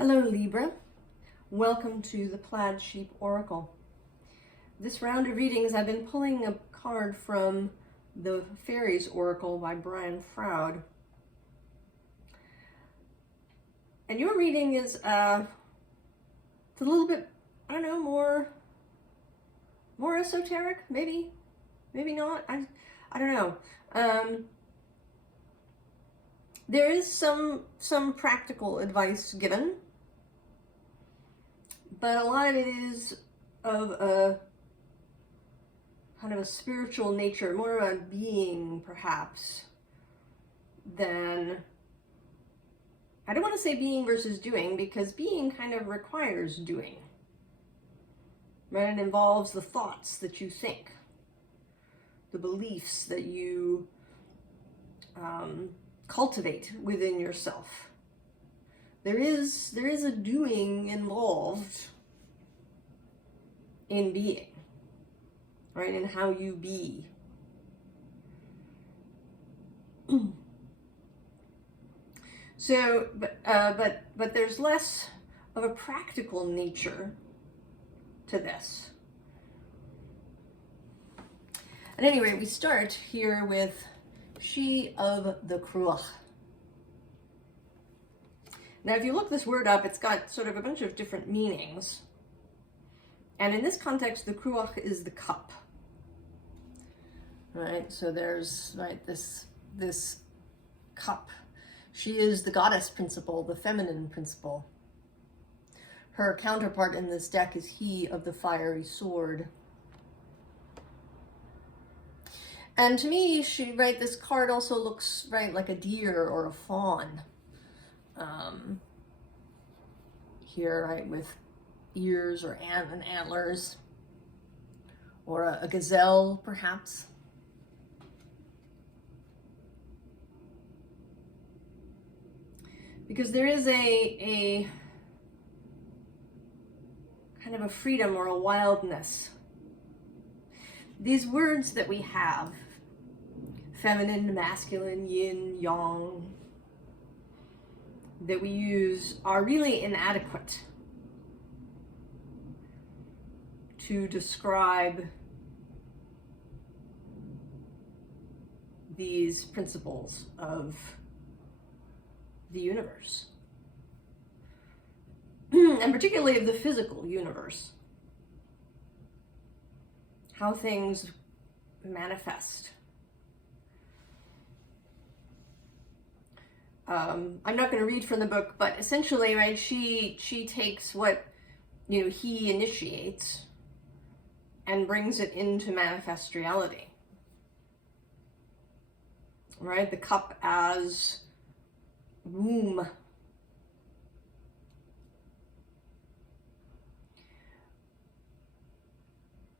Hello Libra, welcome to the Plaid Oracle. This round of readings I've been pulling a card from the Faeries Oracle by Brian Froud. And your reading is it's a little bit, I don't know, more esoteric, maybe not. I don't know. There is some practical advice given, but a lot of it is of a kind of a spiritual nature, more of a being perhaps, than, I don't want to say being versus doing, because being kind of requires doing, right? It involves the thoughts that you think, the beliefs that you cultivate within yourself. There is a doing involved in being, right? In how you be. So, but there's less of a practical nature to this. At any rate, we start here with She of the Cruach. Now, if you look this word up, it's got sort of a bunch of different meanings. And in this context, the Cruach is the cup. Right? So there's, right, this cup. She is the goddess principle, the feminine principle. Her counterpart in this deck is he of the fiery sword. And to me, this card also looks, right, like a deer or a fawn. Here, right, with ears or antlers, or a gazelle, perhaps. Because there is a kind of a freedom or a wildness. These words that we have, feminine, masculine, yin, yang, that we use are really inadequate to describe these principles of the universe, and particularly of the physical universe, how things manifest. I'm not going to read from the book, but essentially, right, she takes what, he initiates and brings it into manifest reality. Right? The cup as womb.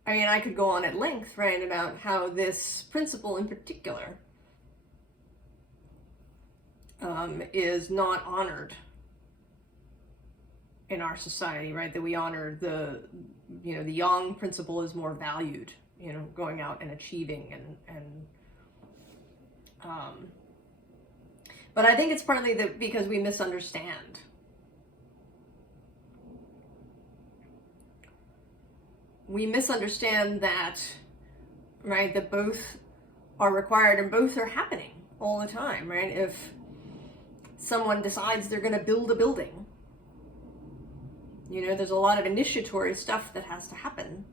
I mean, I could go on at length, right, about how this principle in particular is not honored in our society, right? That we honor the yang principle is more valued, going out and achieving but I think it's partly because we misunderstand. We misunderstand that, right, that both are required and both are happening all the time, right? If someone decides they're going to build a building, there's a lot of initiatory stuff that has to happen.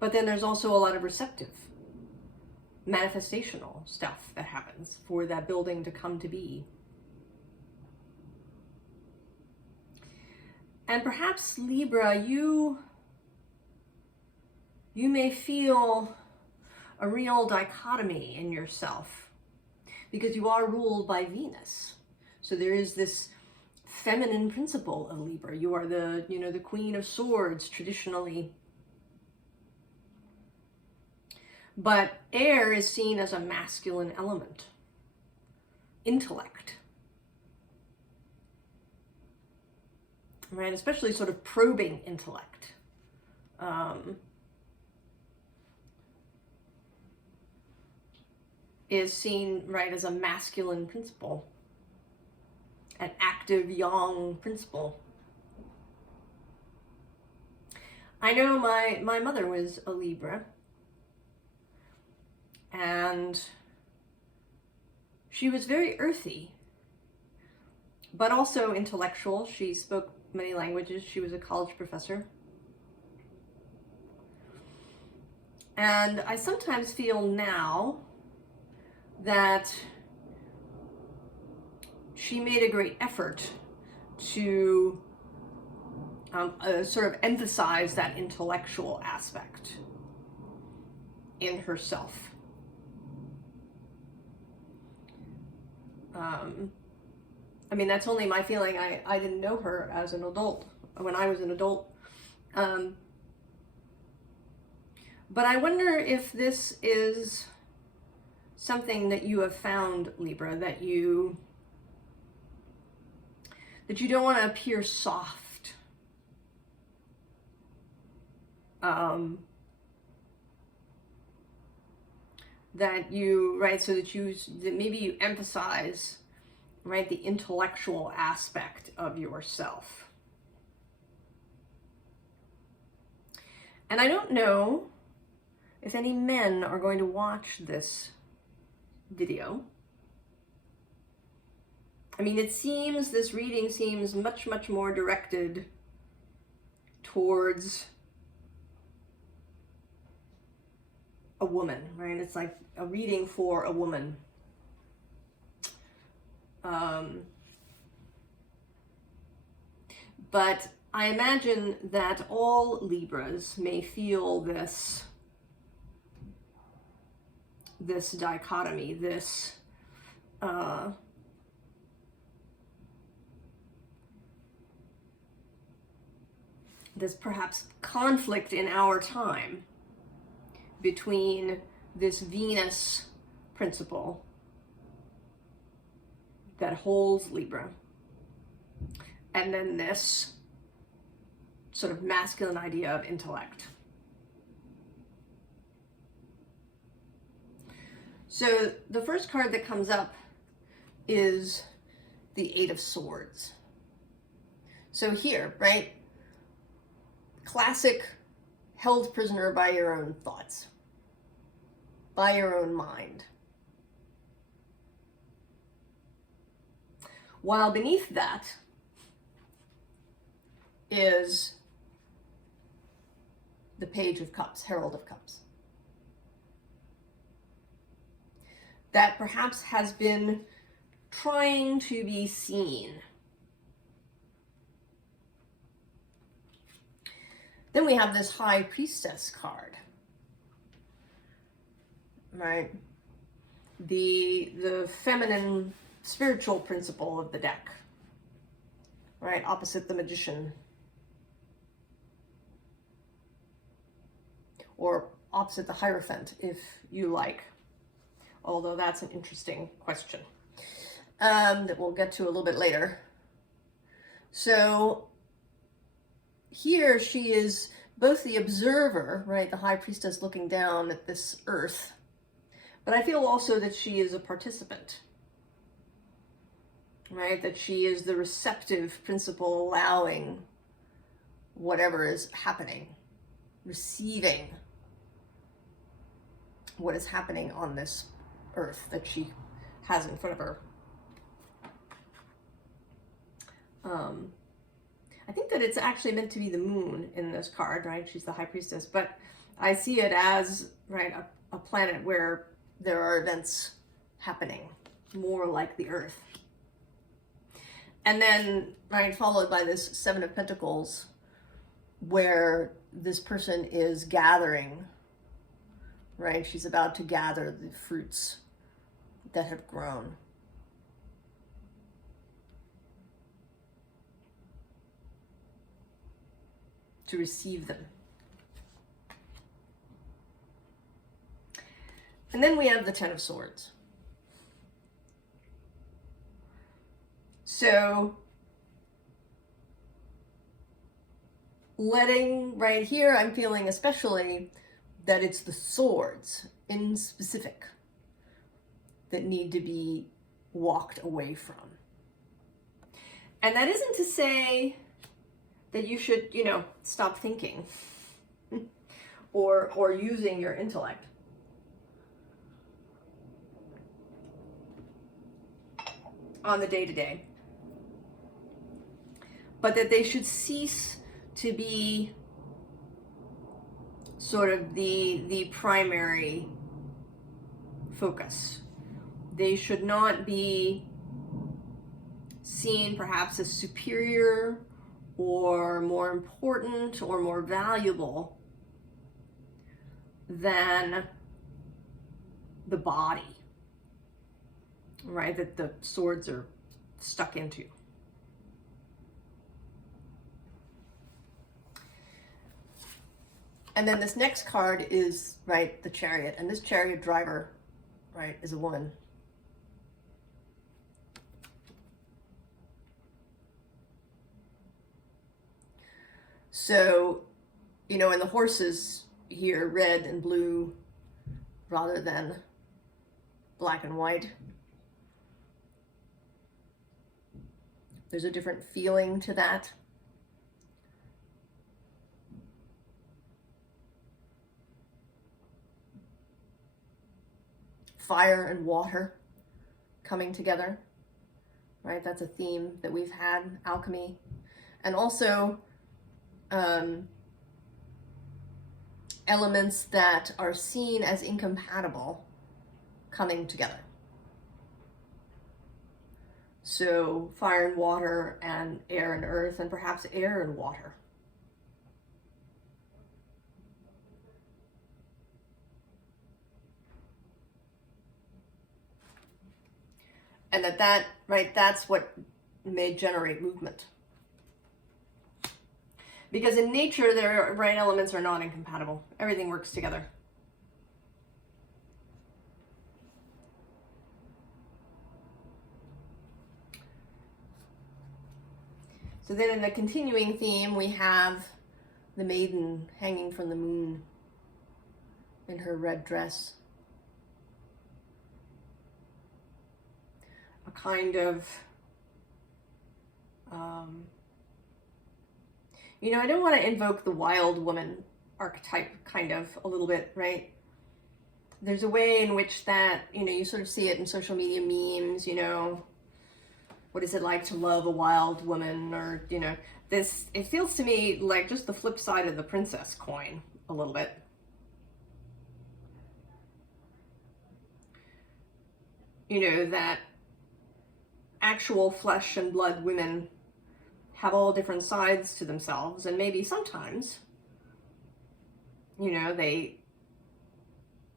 But then there's also a lot of receptive, manifestational stuff that happens for that building to come to be. And perhaps, Libra, you may feel a real dichotomy in yourself because you are ruled by Venus. So there is this feminine principle of Libra. You are the Queen of Swords traditionally. But air is seen as a masculine element. Intellect. Right? Especially sort of probing intellect. Is seen, right, as a masculine principle. an active yang principle. I know my mother was a Libra, and she was very earthy, but also intellectual. She spoke many languages. She was a college professor. And I sometimes feel now that she made a great effort to sort of emphasize that intellectual aspect in herself. I mean, that's only my feeling. I didn't know her as an adult, when I was an adult. But I wonder if this is something that you have found, Libra, that you don't want to appear soft. That you, right, so that maybe you emphasize, right, the intellectual aspect of yourself. And I don't know if any men are going to watch this video. I mean, this reading seems much, much more directed towards a woman, right? It's like a reading for a woman. But I imagine that all Libras may feel this dichotomy, this perhaps conflict in our time between this Venus principle that holds Libra and then this sort of masculine idea of intellect. So the first card that comes up is the Eight of Swords. So here, right, classic held prisoner by your own thoughts, by your own mind. While beneath that is the Page of Cups, Herald of Cups. That perhaps has been trying to be seen. Then we have this High Priestess card, right? The feminine spiritual principle of the deck, right? Opposite the Magician. Or opposite the Hierophant, if you like. Although that's an interesting question that we'll get to a little bit later. So here she is both the observer, right, the High Priestess looking down at this earth, but I feel also that she is a participant, right, that she is the receptive principle, allowing whatever is happening, receiving what is happening on this earth that she has in front of her. I think that it's actually meant to be the moon in this card, right? She's the High Priestess, but I see it as, right, a planet where there are events happening, more like the earth. And then, right, followed by this Seven of Pentacles, where this person is gathering, right? She's about to gather the fruits that have grown. To receive them. And then we have the Ten of Swords. So letting, right here, I'm feeling especially that it's the swords in specific that need to be walked away from. And that isn't to say that you should, you know, stop thinking or using your intellect. On the day-to-day. But that they should cease to be sort of the primary focus. They should not be seen perhaps as superior or more important or more valuable than the body, right, that the swords are stuck into. And then this next card is, right, the Chariot. And this chariot driver, right, is a woman. So, you know, and the horses here, red and blue rather than black and white. There's a different feeling to that. Fire and water coming together, right? That's a theme that we've had, alchemy. And also elements that are seen as incompatible coming together. So fire and water and air and earth, and perhaps air and water. And that, right, that's what may generate movement. Because in nature, their right elements are not incompatible. Everything works together. So then in the continuing theme, we have the maiden hanging from the moon in her red dress. A kind of, you know, I don't want to invoke the wild woman archetype kind of a little bit, right? There's a way in which that, you know, you sort of see it in social media memes, you know, what is it like to love a wild woman, or, you know, this, it feels to me like just the flip side of the princess coin a little bit. You know, that actual flesh and blood women have all different sides to themselves, and maybe sometimes, you know, they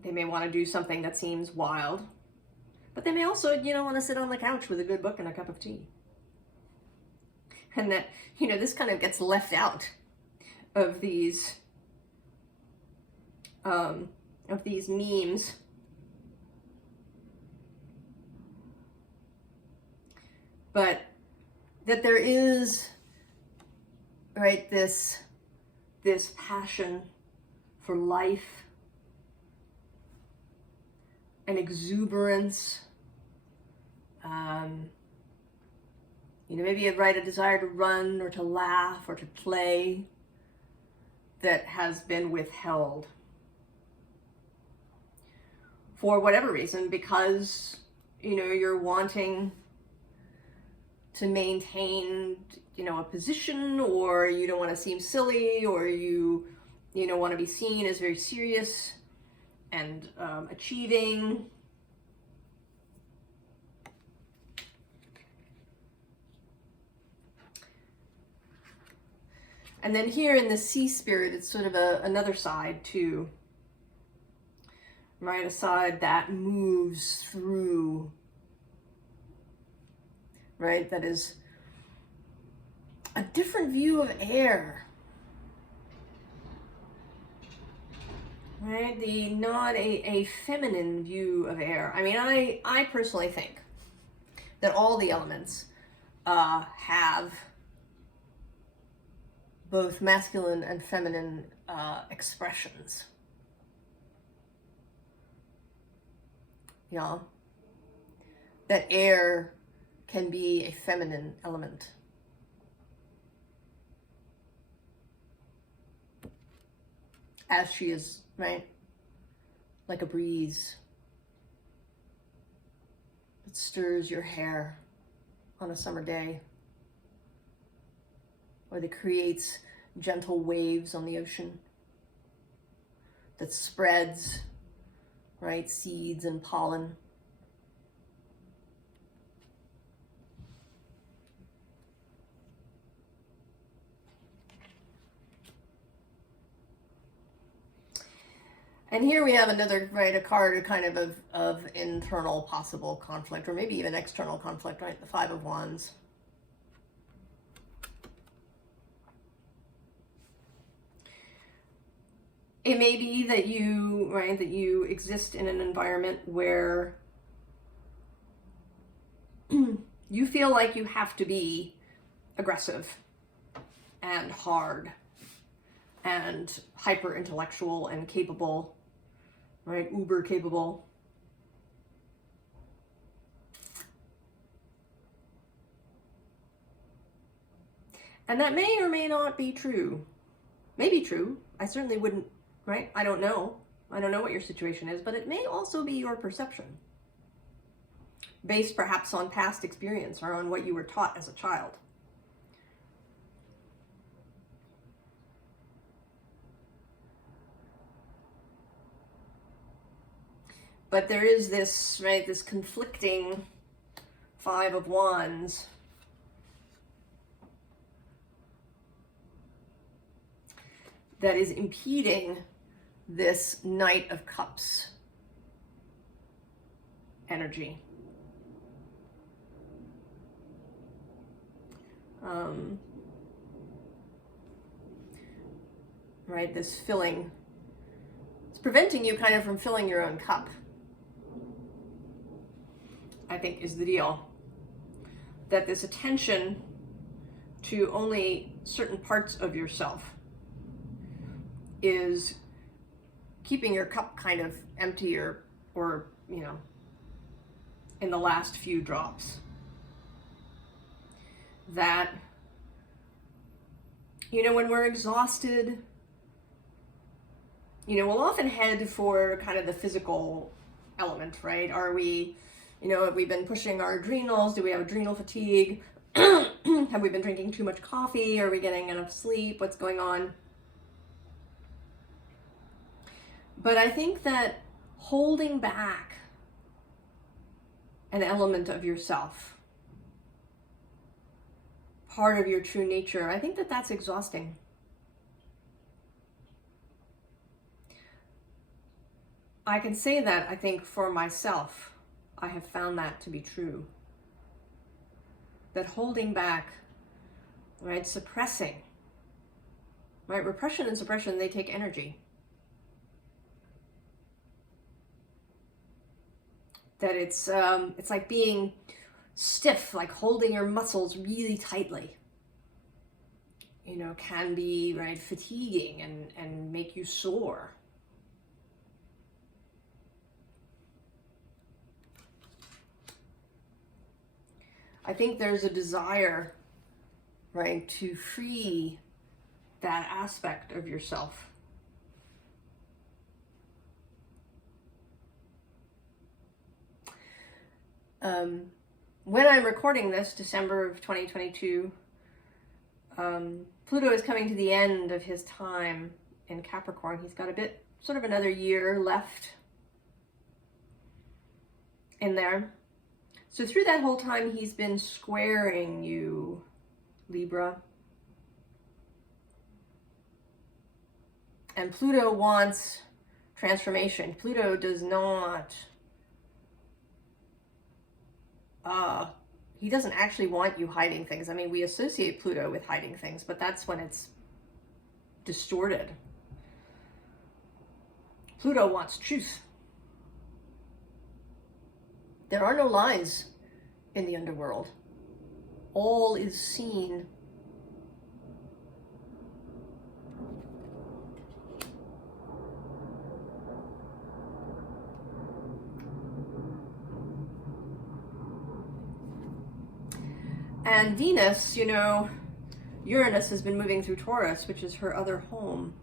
may want to do something that seems wild, but they may also, you know, want to sit on the couch with a good book and a cup of tea. And that, you know, this kind of gets left out of these memes. But that there is, right, this passion for life, an exuberance, you know, maybe a desire to run or to laugh or to play that has been withheld for whatever reason, because, you know, you're wanting to maintain, you know, a position, or you don't want to seem silly, or you know, want to be seen as very serious and achieving. And then here in the sea spirit, it's sort of another side too, right? A side that moves through, right? That is a different view of air, right? Not a feminine view of air. I mean, I personally think that all the elements have both masculine and feminine expressions. Yeah, that air can be a feminine element, as she is, right? Like a breeze that stirs your hair on a summer day, or that creates gentle waves on the ocean, that spreads, right, seeds and pollen. And here we have another, right, a card kind of internal possible conflict, or maybe even external conflict, right? The Five of Wands. It may be that you, right, that you exist in an environment where you feel like you have to be aggressive and hard and hyper intellectual and capable, right? Uber capable. And that may or may not be true. May be true. I certainly wouldn't, right? I don't know. I don't know what your situation is, but it may also be your perception, based perhaps on past experience or on what you were taught as a child. But there is this, right, this conflicting Five of Wands that is impeding this Knight of Cups energy. Right, this filling, it's preventing you kind of from filling your own cup, I think, is the deal. That this attention to only certain parts of yourself is keeping your cup kind of empty or you know, in the last few drops. That, you know, when we're exhausted, you know, we'll often head for kind of the physical element, right? Are we, you know, have we been pushing our adrenals? Do we have adrenal fatigue? Have we been drinking too much coffee? Are we getting enough sleep? What's going on? But I think that holding back an element of yourself, part of your true nature, I think that that's exhausting. I can say that, I think, for myself, I have found that to be true. That holding back, right, suppressing, right, repression and suppression, they take energy. That it's like being stiff, like holding your muscles really tightly, you know, can be, right, fatiguing and make you sore. I think there's a desire, right, to free that aspect of yourself. When I'm recording this, December of 2022, Pluto is coming to the end of his time in Capricorn. He's got a bit, sort of another year left in there. So through that whole time, he's been squaring you, Libra. And Pluto wants transformation. Pluto does not, he doesn't actually want you hiding things. I mean, we associate Pluto with hiding things, but that's when it's distorted. Pluto wants truth. There are no lies in the underworld. All is seen. And Venus, you know, Uranus has been moving through Taurus, which is her other home.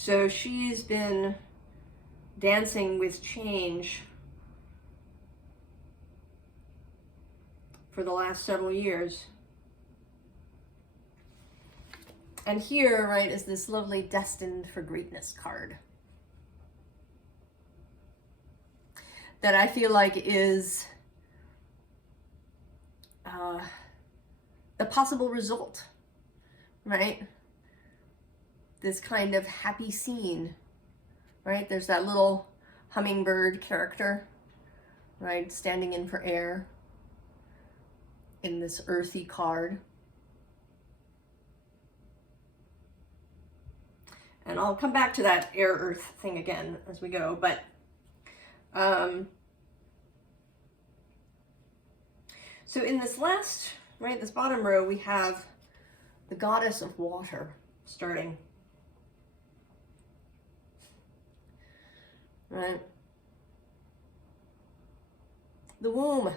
So she's been dancing with change for the last several years. And here, right, is this lovely destined for greatness card that I feel like is the possible result, right? This kind of happy scene, right? There's that little hummingbird character, right, standing in for air in this earthy card. And I'll come back to that air earth thing again as we go, but so in this last, right, this bottom row, we have the goddess of water starting. Right? The womb.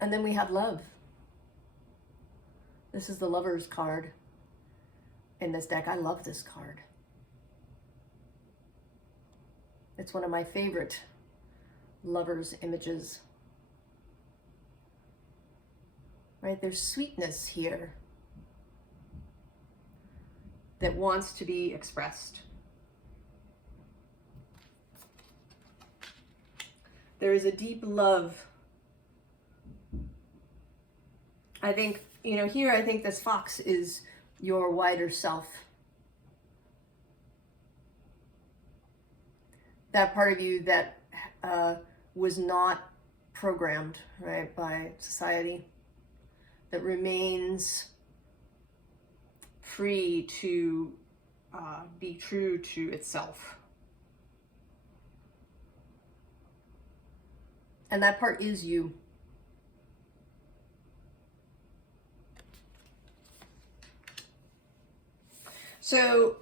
And then we have love. This is the Lover's card in this deck. I love this card. It's one of my favorite Lover's images. Right? There's sweetness here that wants to be expressed. There is a deep love. I think, you know, here I think this fox is your wider self. That part of you that was not programmed, right, by society, that remains free to be true to itself. And that part is you. So,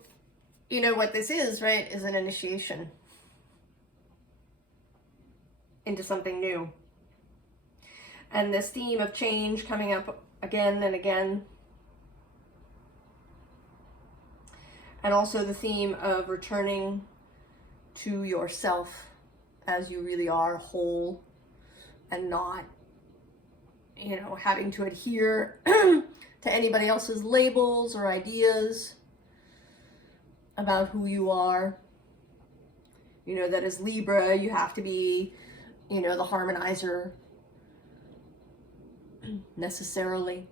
you know what this is, right, is an initiation into something new. And this theme of change coming up again and again. And also the theme of returning to yourself as you really are, whole, and not, you know, having to adhere to anybody else's labels or ideas about who you are. You know, that as Libra, you have to be, you know, the harmonizer necessarily.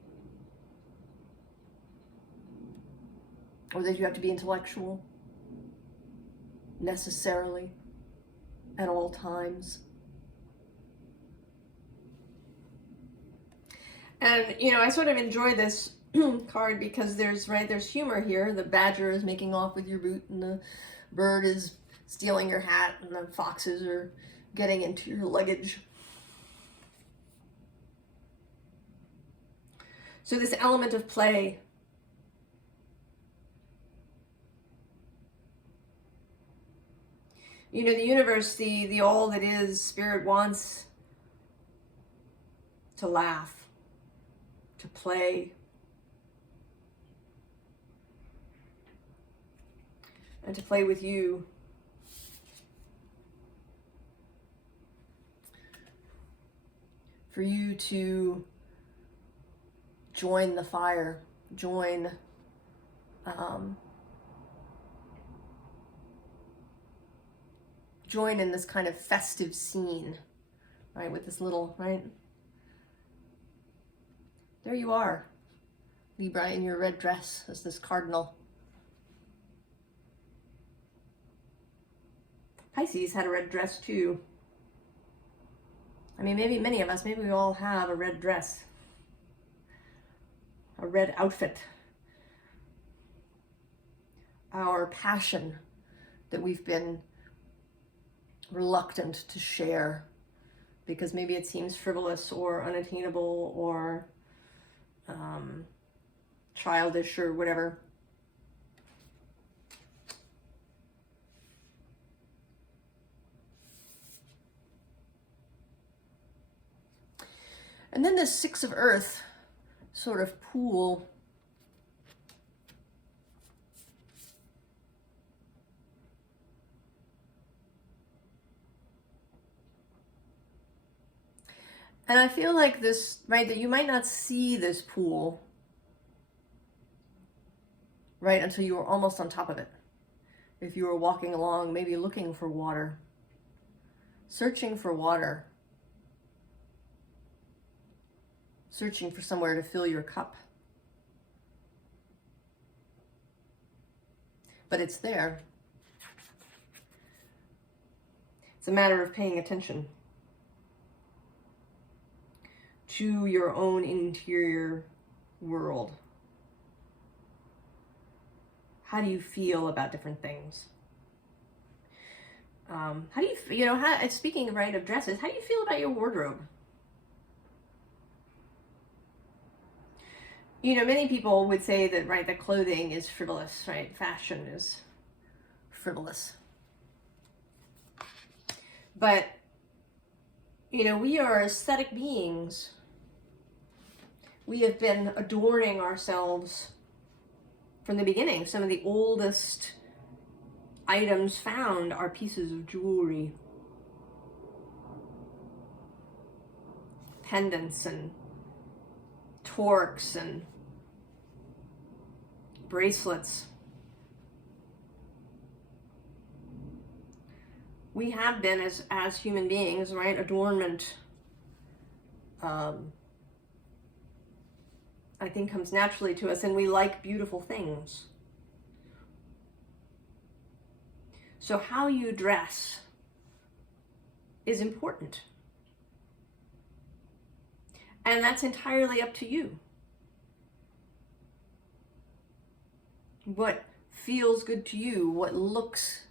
Or that you have to be intellectual necessarily at all times. And, you know, I sort of enjoy this card because there's humor here. The badger is making off with your boot, and the bird is stealing your hat, and the foxes are getting into your luggage. So this element of play. You know, the universe, the all that is, spirit wants to laugh, to play, and to play with you. For you to join the fire, join in this kind of festive scene, right, with this little, right? There you are, Libra, in your red dress as this cardinal. Pisces had a red dress too. I mean, maybe many of us, maybe we all have a red dress, a red outfit. Our passion that we've been reluctant to share because maybe it seems frivolous or unattainable or childish or whatever. And then this Six of Earth sort of pool. And I feel like this, right, that you might not see this pool, right, until you were almost on top of it. If you were walking along, maybe looking for water, searching for water, searching for somewhere to fill your cup. But it's there. It's a matter of paying attention to your own interior world. How do you feel about different things? How do you, speaking right of dresses, how do you feel about your wardrobe? You know, many people would say that, right, that clothing is frivolous, right? Fashion is frivolous. But, you know, we are aesthetic beings. We have been adorning ourselves from the beginning. Some of the oldest items found are pieces of jewelry, pendants and torques and bracelets. We have been, as human beings, right, adornment, I think, comes naturally to us, and we like beautiful things. So how you dress is important. And that's entirely up to you. What feels good to you, what looks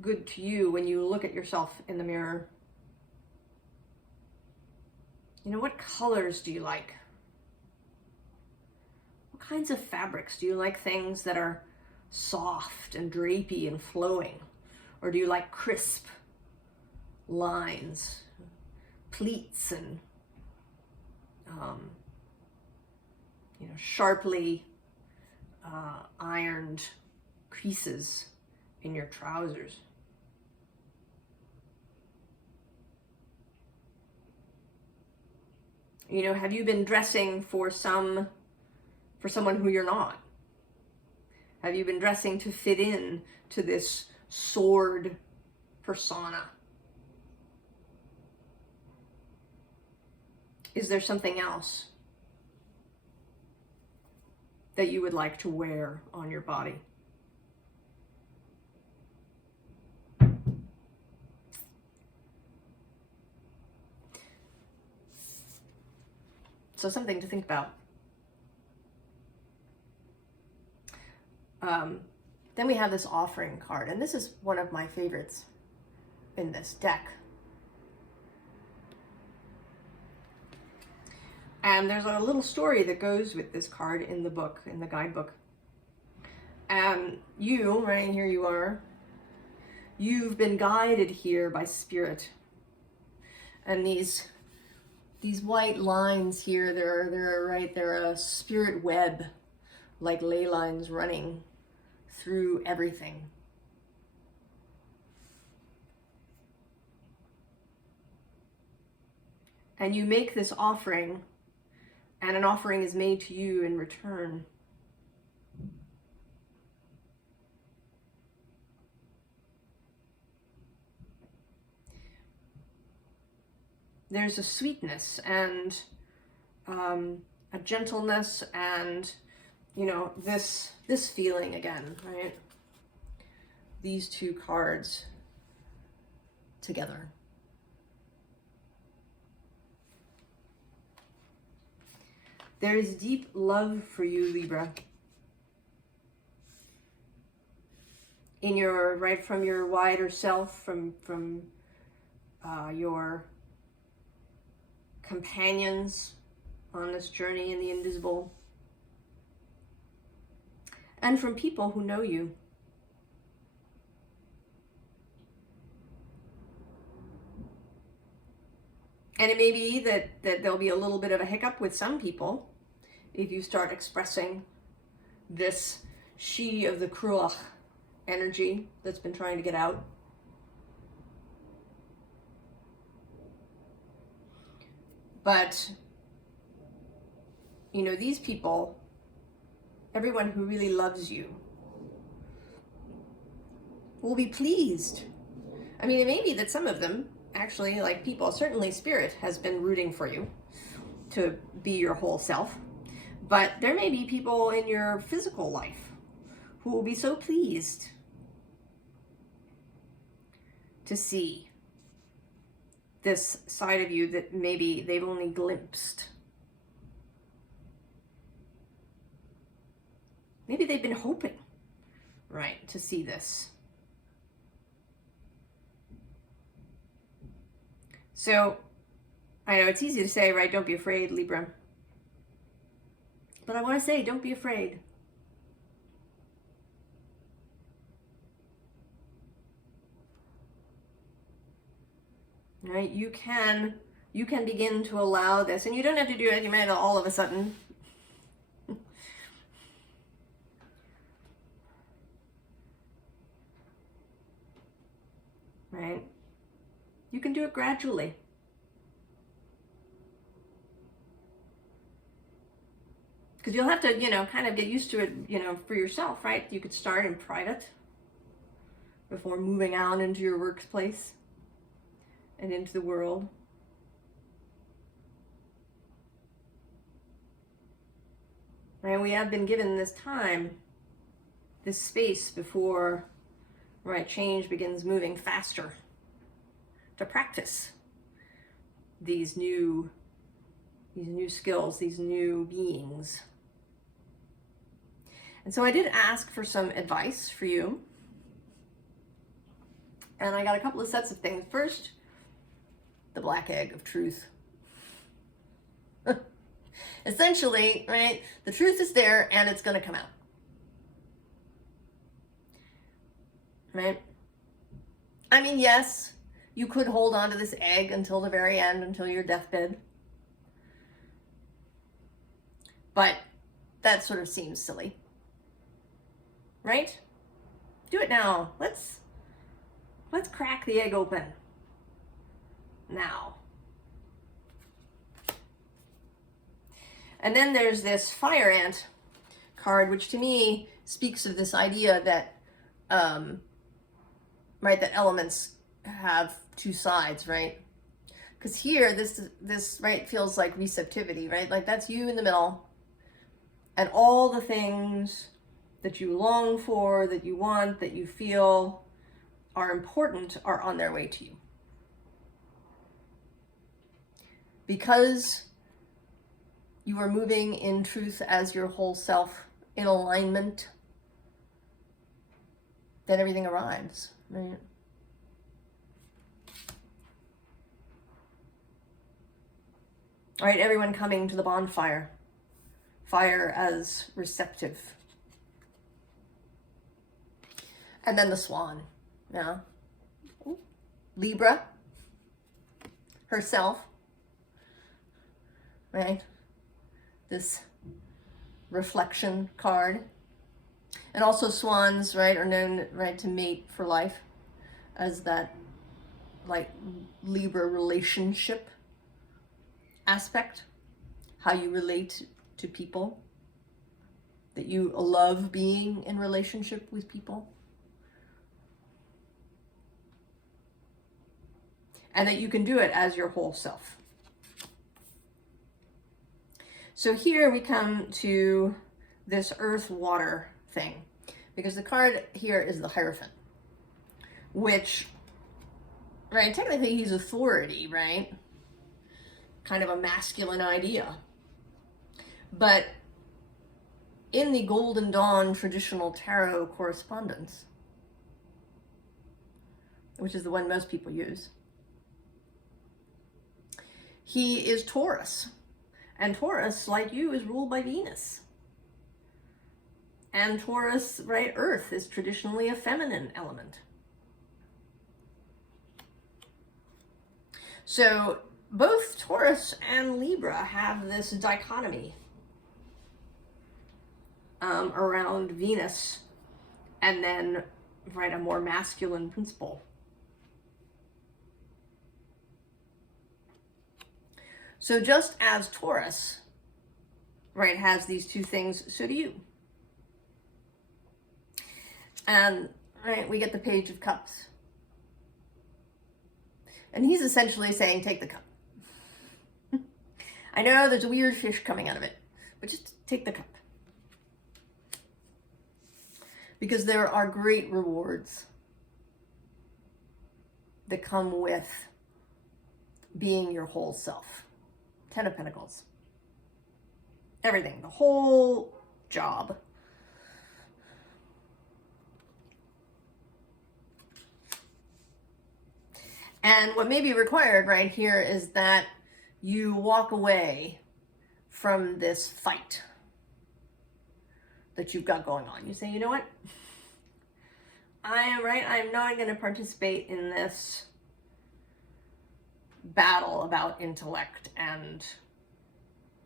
good to you when you look at yourself in the mirror. You know, what colors do you like? What kinds of fabrics? Do you like things that are soft and drapey and flowing? Or do you like crisp lines, pleats, and sharply ironed creases in your trousers? You know, have you been dressing for someone who you're not? Have you been dressing to fit in to this sword persona? Is there something else that you would like to wear on your body? So something to think about. Then we have this offering card, and this is one of my favorites in this deck. And there's a little story that goes with this card in the book, in the guidebook. And you, right here you are, you've been guided here by spirit. And these white lines here, they're a spirit web, like ley lines running through everything. And you make this offering, and an offering is made to you in return. There's a sweetness and a gentleness and, you know, this feeling again, right? These two cards together. There is deep love for you, Libra. In your, right, from your wider self, from your companions on this journey in the invisible, and from people who know you. And it may be that there'll be a little bit of a hiccup with some people if you start expressing this she of the Cruach energy that's been trying to get out. But, you know, these people, everyone who really loves you, will be pleased. I mean, it may be that some of them, actually, like people, certainly Spirit has been rooting for you to be your whole self. But there may be people in your physical life who will be so pleased to see this side of you that maybe they've only glimpsed. Maybe they've been hoping, right, to see this. So, I know it's easy to say, right, don't be afraid, Libra. But I want to say, don't be afraid. Right? You can begin to allow this, and you don't have to do it, you might all of a sudden. Right? You can do it gradually. Because you'll have to, you know, kind of get used to it, you know, for yourself, right? You could start in private before moving out into your workplace and into the world. Right? We have been given this time, this space before, right, change begins moving faster to practice these new skills, these new beings. And so I did ask for some advice for you. And I got a couple of sets of things. First, the black egg of truth. Essentially, right, the truth is there and it's going to come out. Right? I mean, yes, you could hold on to this egg until the very end, until your deathbed. But that sort of seems silly. Right? Do it now. Let's crack the egg open. Now. And then there's this fire ant card, which to me speaks of this idea that, right, that elements have two sides, right? Because here, this, right, feels like receptivity, right? Like that's you in the middle. And all the things that you long for, that you want, that you feel are important, are on their way to you. Because you are moving in truth as your whole self, in alignment, then everything arrives, right? All right, everyone coming to the bonfire. Fire as receptive. And then the swan, yeah. Libra, herself, right? This reflection card. And also swans, right, are known, right, to mate for life as that, like, Libra relationship aspect. How you relate to people. That you love being in relationship with people. And that you can do it as your whole self. So here we come to this earth-water thing. Because the card here is the Hierophant. Which, right, technically he's authority, right? Kind of a masculine idea. But in the Golden Dawn traditional tarot correspondence, which is the one most people use, he is Taurus. And Taurus, like you, is ruled by Venus. And Taurus, right, Earth is traditionally a feminine element. So both Taurus and Libra have this dichotomy. around Venus, and then, right, a more masculine principle. So just as Taurus, right, has these two things, so do you. And, right, we get the Page of Cups. And he's essentially saying, take the cup. I know there's a weird fish coming out of it, but just take the cup. Because there are great rewards that come with being your whole self. 10 of Pentacles. Everything, the whole job. And what may be required right here is that you walk away from this fight that you've got going on. You say, you know what? I'm not going to participate in this battle about intellect and,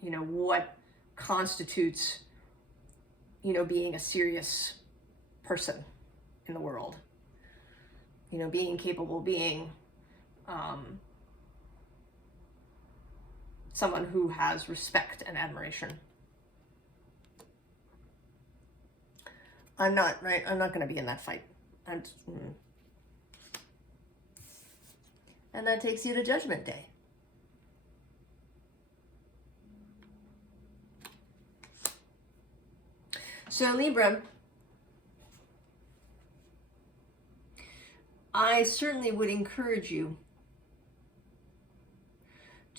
you know, what constitutes, you know, being a serious person in the world. You know, being capable, being someone who has respect and admiration. I'm not going to be in that fight. And that takes you to Judgment Day. So Libra, I certainly would encourage you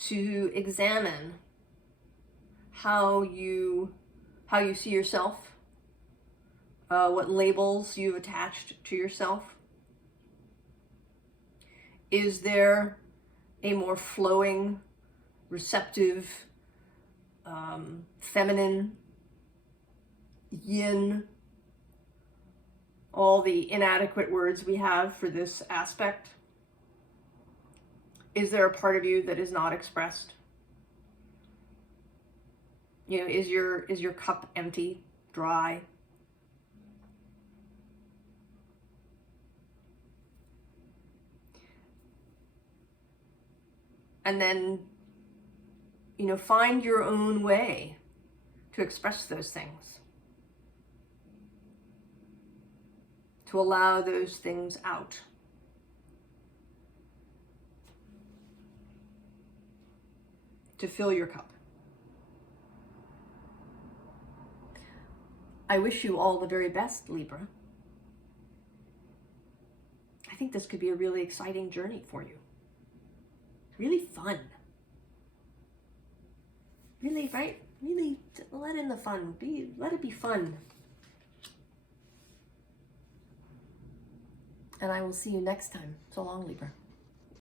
to examine how you see yourself, what labels you've attached to yourself. Is there a more flowing, receptive, feminine, yin, all the inadequate words we have for this aspect? Is there a part of you that is not expressed? You know, is your cup empty, dry? And then, you know, find your own way to express those things, to allow those things out. To fill your cup. I wish you all the very best, Libra. I think this could be a really exciting journey for you. Really fun. Really, right? Really let in the fun. Let it be fun. And I will see you next time. So long, Libra.